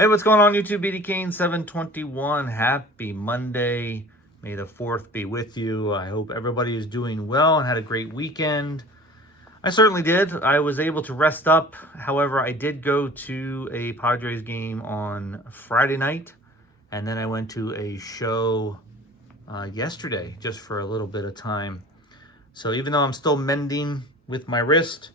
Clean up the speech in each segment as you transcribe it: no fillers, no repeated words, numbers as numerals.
Hey, what's going on YouTube? BD Kane 721. Happy Monday. May the 4th be with you. I hope everybody is doing well and had a great weekend. I certainly did. I was able to rest up. However, I did go to a Padres game on Friday night, and then I went to a show yesterday just for a little bit of time. So even though I'm still mending with my wrist,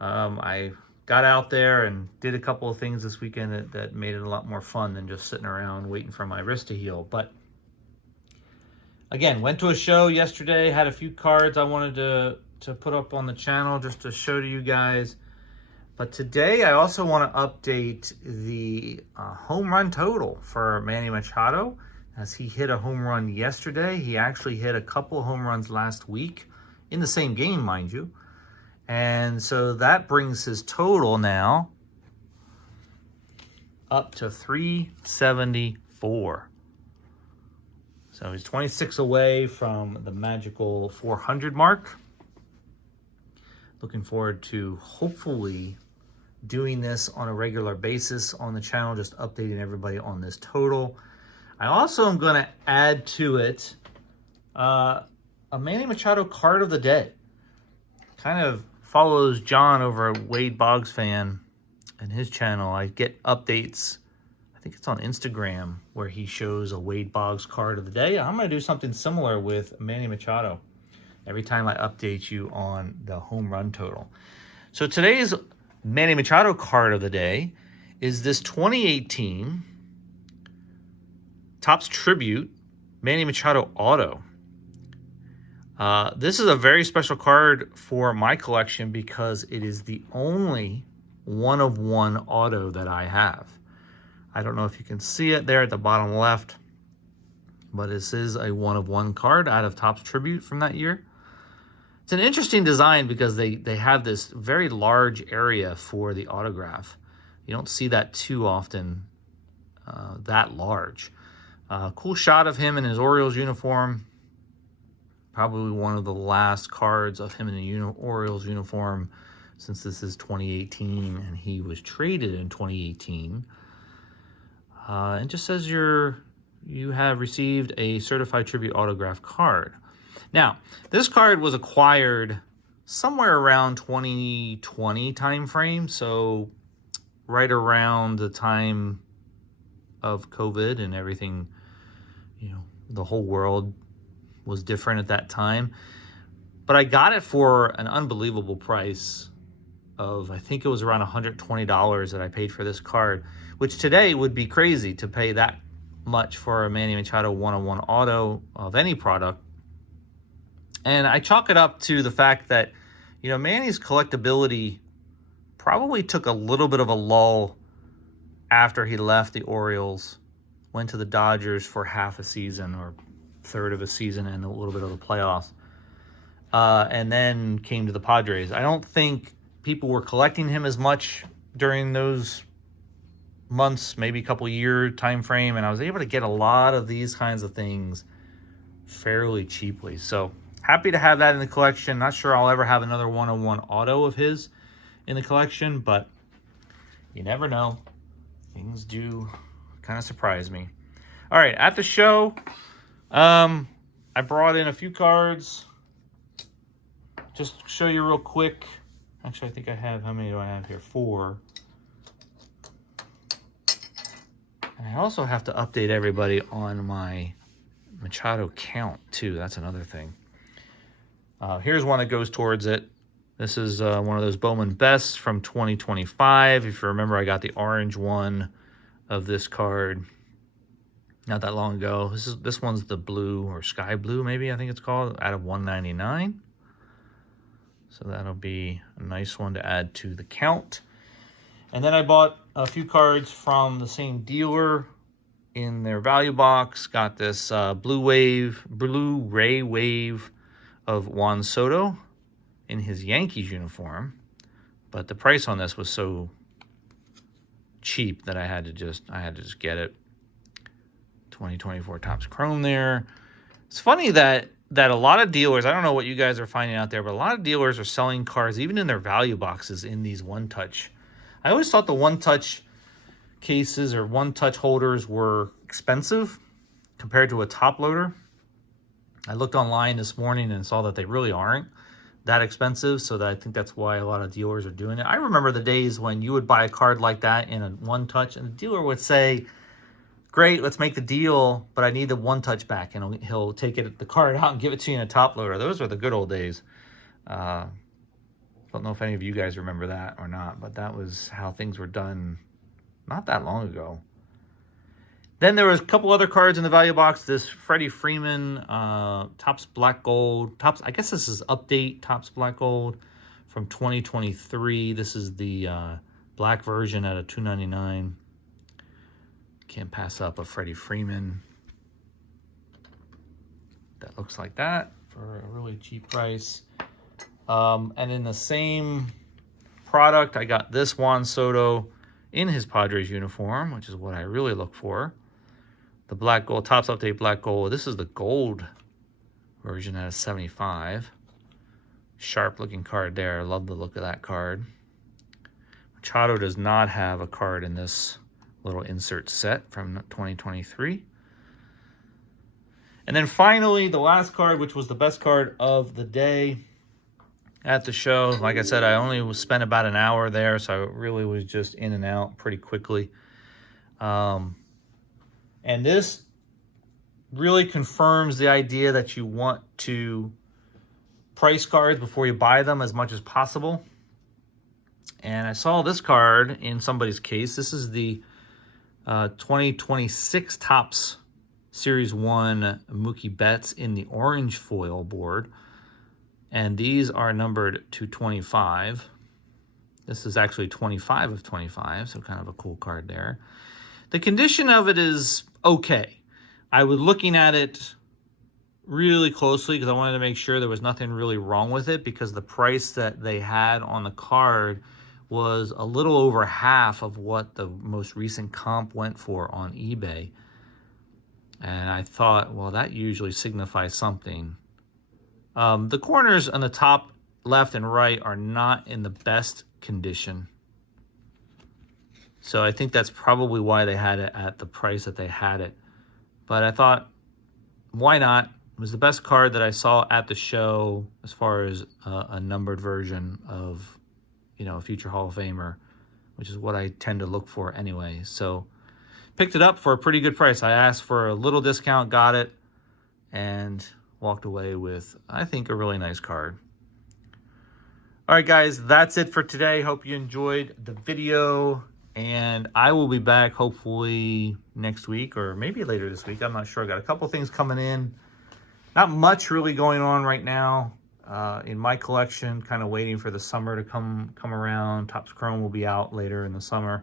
I got out there and did a couple of things this weekend that made it a lot more fun than just sitting around waiting for my wrist to heal. But again, went to a show yesterday, had a few cards I wanted to put up on the channel just to show to you guys. But today I also want to update the home run total for Manny Machado, as he hit a home run yesterday. He actually hit a couple home runs last week in the same game, mind you. And so that brings his total now up to 374. So he's 26 away from the magical 400 mark. Looking forward to hopefully doing this on a regular basis on the channel, just updating everybody on this total. I also am going to add to it a Manny Machado card of the day. Kind of follows John over at Wade Boggs Fan and his channel. I get updates, I think it's on Instagram, where he shows a Wade Boggs card of the day. I'm going to do something similar with Manny Machado every time I update you on the home run total. So today's Manny Machado card of the day is this 2018 Topps Tribute Manny Machado Auto. This is a very special card for my collection because it is the only one-of-one auto that I have. I don't know if you can see it there at the bottom left, but this is a one-of-one card out of Topps Tribute from that year. It's an interesting design because they have this very large area for the autograph. You don't see that too often, that large. Cool shot of him in his Orioles uniform. Probably one of the last cards of him in the Orioles uniform, since this is 2018 and he was traded in 2018. It just says you have received a certified tribute autograph card. Now, this card was acquired somewhere around 2020 time frame, so right around the time of COVID and everything, the whole world was different at that time. But I got it for an unbelievable price of, I think it was around $120 that I paid for this card, which today would be crazy to pay that much for a Manny Machado one-on-one auto of any product. And I chalk it up to the fact that, Manny's collectability probably took a little bit of a lull after he left the Orioles, went to the Dodgers for half a season or third of a season and a little bit of the playoffs, and then came to the Padres. I don't think people were collecting him as much during those months, maybe a couple year time frame, and I was able to get a lot of these kinds of things fairly cheaply. So happy to have that in the collection. Not sure I'll ever have another one-on-one auto of his in the collection, but you never know. Things do kind of surprise me. All right, at the show, I brought in a few cards. Just to show you real quick. Actually, I think I have, how many do I have here? 4. And I also have to update everybody on my Machado count too. That's another thing. Here's one that goes towards it. This is one of those Bowman Bests from 2025. If you remember, I got the orange one of this card not that long ago. This one's the blue, or sky blue maybe, I think it's called, out of 199. So that'll be a nice one to add to the count. And then I bought a few cards from the same dealer in their value box. Got this Blu-ray wave of Juan Soto in his Yankees uniform. But the price on this was so cheap that I had to just get it. 2024 Topps Chrome there. It's funny that a lot of dealers, I don't know what you guys are finding out there, but a lot of dealers are selling cards, even in their value boxes, in these one-touch. I always thought the one-touch cases or one-touch holders were expensive compared to a top loader. I looked online this morning and saw that they really aren't that expensive, so that I think that's why a lot of dealers are doing it. I remember the days when you would buy a card like that in a one-touch, and the dealer would say, great, let's make the deal, but I need the one-touch back, and he'll take the card out and give it to you in a top loader. Those were the good old days. Don't know if any of you guys remember that or not, but that was how things were done not that long ago. Then there was a couple other cards in the value box. This Freddie Freeman Topps Black Gold. I guess this is update Topps Black Gold from 2023. This is the black version at a $2.99. Can't pass up a Freddie Freeman. That looks like that for a really cheap price. And in the same product, I got this Juan Soto in his Padres uniform, which is what I really look for. The black gold, Topps Update Black Gold. This is the gold version at a 75. Sharp looking card there. I love the look of that card. Machado does not have a card in this little insert set from 2023. And then finally, the last card, which was the best card of the day at the show. Like I said, I only spent about an hour there, so I really was just in and out pretty quickly. And this really confirms the idea that you want to price cards before you buy them as much as possible. And I saw this card in somebody's case. This is the 2026 Topps Series 1 Mookie Betts in the orange foil board. And these are numbered to 25. This is actually 25 of 25, so kind of a cool card there. The condition of it is okay. I was looking at it really closely because I wanted to make sure there was nothing really wrong with it, because the price that they had on the card was a little over half of what the most recent comp went for on eBay. And I thought, well, that usually signifies something. The corners on the top left and right are not in the best condition. So I think that's probably why they had it at the price that they had it. But I thought, why not? It was the best card that I saw at the show as far as a numbered version of, a future Hall of Famer, which is what I tend to look for anyway. So picked it up for a pretty good price. I asked for a little discount, got it, and walked away with, I think, a really nice card. All right, guys, that's it for today. Hope you enjoyed the video. And I will be back hopefully next week or maybe later this week. I'm not sure. I got a couple things coming in. Not much really going on right now in my collection. Kind of waiting for the summer to come around. Topps Chrome will be out later in the summer.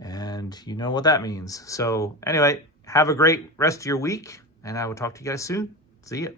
And you know what that means. So anyway, have a great rest of your week. And I will talk to you guys soon. See ya.